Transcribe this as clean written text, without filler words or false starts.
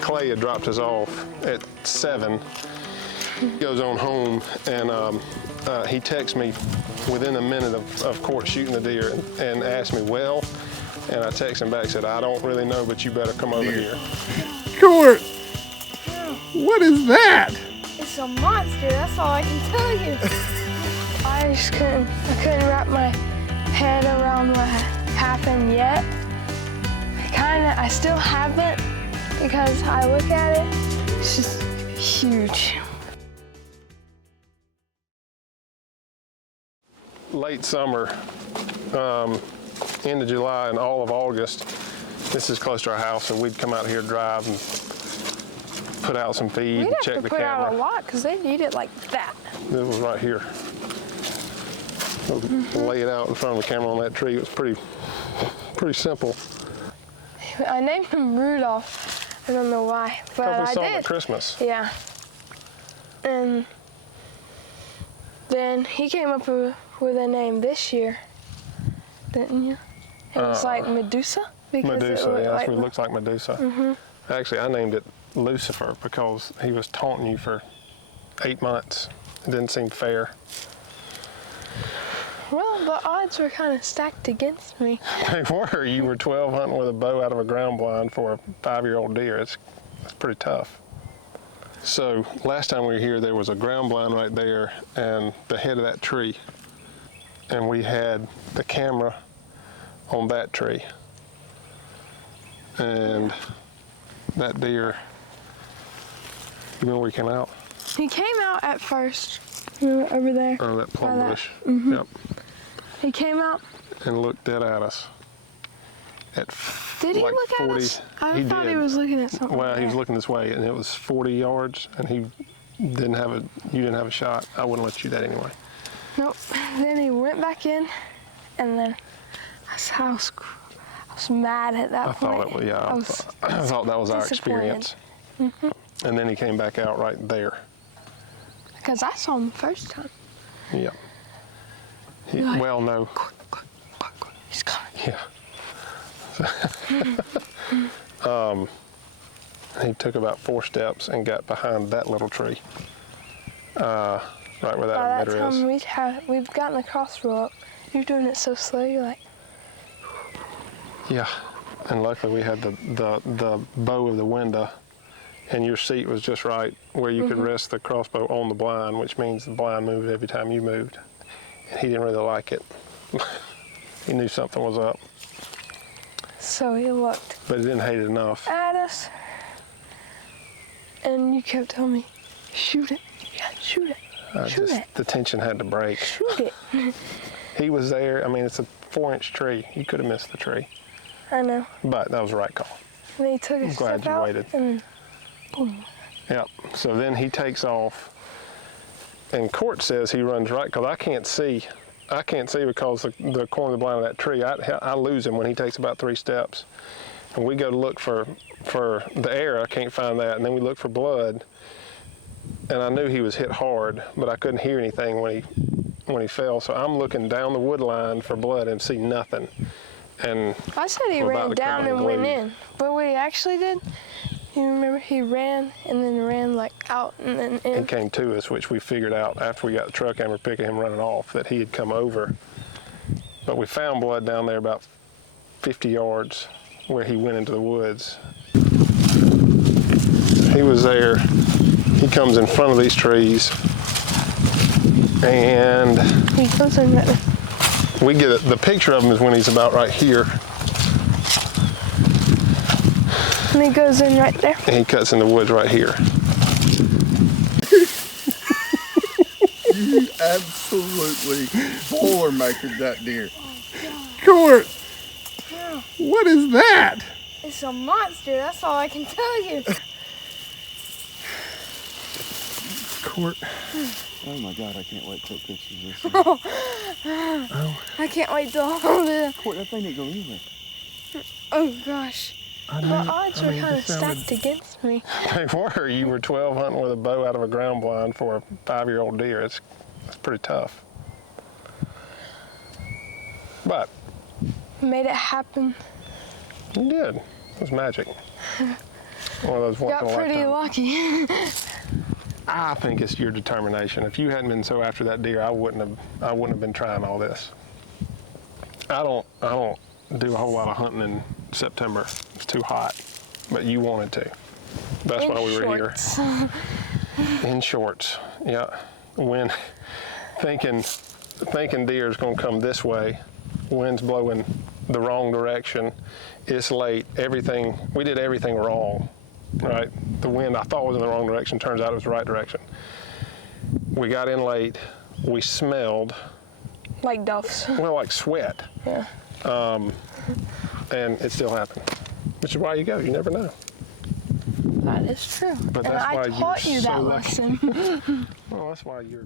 Clay had dropped us off at 7. He goes on home, and he texts me within a minute of Cort shooting the deer and asked me, well, and I text him back, said, I don't really know, but you better come over here. Cort, what is that? It's a monster, that's all I can tell you. I couldn't wrap my head around what happened yet. I still haven't, because I look at it, it's just huge. Late summer, end of July and all of August, this is close to our house, and we'd come out here, drive, and put out some feed, check the camera. We'd have to put out a lot, because they need it like that. This was right here. Lay it out in front of the camera on that tree. It was pretty simple. I named him Rudolph. I don't know why, but I did. We saw him at Christmas. Yeah. And then he came up with a name this year, didn't you? It was like Medusa. Medusa, yeah, that's what it looks like, Medusa. Actually, I named it Lucifer because he was taunting you for 8 months. It didn't seem fair. Well, the odds were kind of stacked against me. They were. You were 12 hunting with a bow out of a ground blind for a 5-year-old deer. It's pretty tough. So last time we were here, there was a ground blind right there and the head of that tree. And we had the camera on that tree. And that deer, you remember where he came out? He came out at first, over there. Oh, that plum bush. Yep. He came out and looked dead at us. Did he look at us? I thought he was looking at something. Well, he was looking this way, and it was 40 yards, and you didn't have a shot. I wouldn't let you do that anyway. Nope. Then he went back in, and then I was mad at that point. I thought that was our experience. And then he came back out right there. Because I saw him the first time. Yeah. Well, no. He's coming. Yeah. He took about 4 steps and got behind that little tree, right where that emitter is. By that time we've gotten the crossrow up. You're doing it so slow. You're like. Yeah, and luckily we had the bow of the window, and your seat was just right where you could rest the crossbow on the blind, which means the blind moved every time you moved. And he didn't really like it. He knew something was up. So he looked. But he didn't hate it enough. At us. And you kept telling me, shoot it. Yeah, shoot it. Shoot it. The tension had to break. Shoot it. He was there. I mean, it's a 4-inch tree. You could have missed the tree. I know. But that was the right call. And he took a step out. Glad you waited. And boom. Yep. So then he takes off. And Cort says he runs right, because I can't see. I can't see because the corner of the blind of that tree, I lose him when he takes about 3 steps. And we go to look for the air, I can't find that. And then we look for blood. And I knew he was hit hard, but I couldn't hear anything when he fell. So I'm looking down the wood line for blood and see nothing. And I said he ran down and went in. But what he actually did, you remember, he ran and then ran like out and then in. He came to us, which we figured out after we got the truck and were picking him running off, that he had come over. But we found blood down there about 50 yards where he went into the woods. He was there. He comes in front of these trees, and he comes in right there. We get the picture of him is when he's about right here. And he goes in right there. And he cuts in the woods right here. You absolutely boilermakered that deer. Cort, what is that? It's a monster, that's all I can tell you. Cort. Oh my God, I can't wait till pictures of this. Oh. I can't wait till all the... Cort, that thing ain't going anywhere. Oh gosh. The odds were kind of stacked against me. They were. You were 12 hunting with a bow out of a ground blind for a 5-year-old deer. It's pretty tough. But made it happen. You did. It was magic. One of those once Got in a pretty lifetime. lucky. I think it's your determination. If you hadn't been so after that deer, I wouldn't have been trying all this. I don't do a whole lot of hunting in September. It's too hot. But you wanted to. That's why we were here. In shorts. Yeah. When thinking deer is going to come this way, wind's blowing the wrong direction. It's late. We did everything wrong. Right? The wind I thought was in the wrong direction, turns out it was the right direction. We got in late, we smelled. Like duffs. Well, like sweat. Yeah. And it still happened. Which is why you go, you never know. That is true. But and that's I why taught you're you so that lucky. lesson. Well, that's why you're